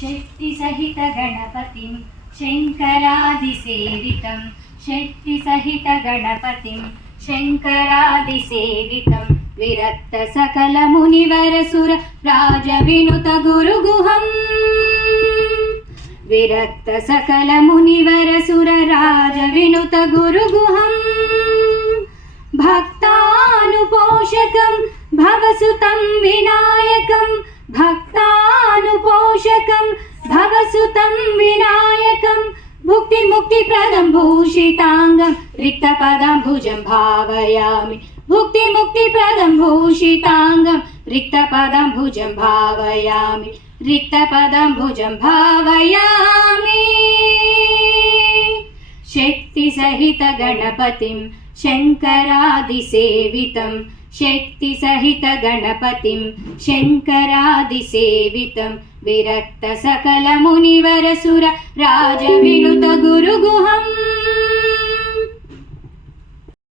शक्तिसहितगणपतिं शङ्करादिसेवितं शक्तिसहितगणपतिं शङ्करादिसेवितं विरक्तसकलमुनिवरसुर राजविनुतगुरुगुहम् विरक्तसकलमुनिवरसुर राजविनुतगुरुगुहम् भक्तानुपोषकं भवसुतं विनायकं भक्तानुपोषकं भवसुतं विनायकं भुक्तिमुक्तिप्रदं भूषिताङ्गं रिक्तपदाम्बुजं भावयामि भुक्तिमुक्तिप्रदं भूषिताङ्गं रिक्तपदाम्बुजं भावयामि रिक्तपदाम्बुजं भावयामि शक्तिसहितगणपतिं शङ्करादिसेवितं शक्तिसहितगणपतिं शङ्करादिसेवितं विरक्तसकलमुनिवरसुर राजविनुतगुरुगुहम्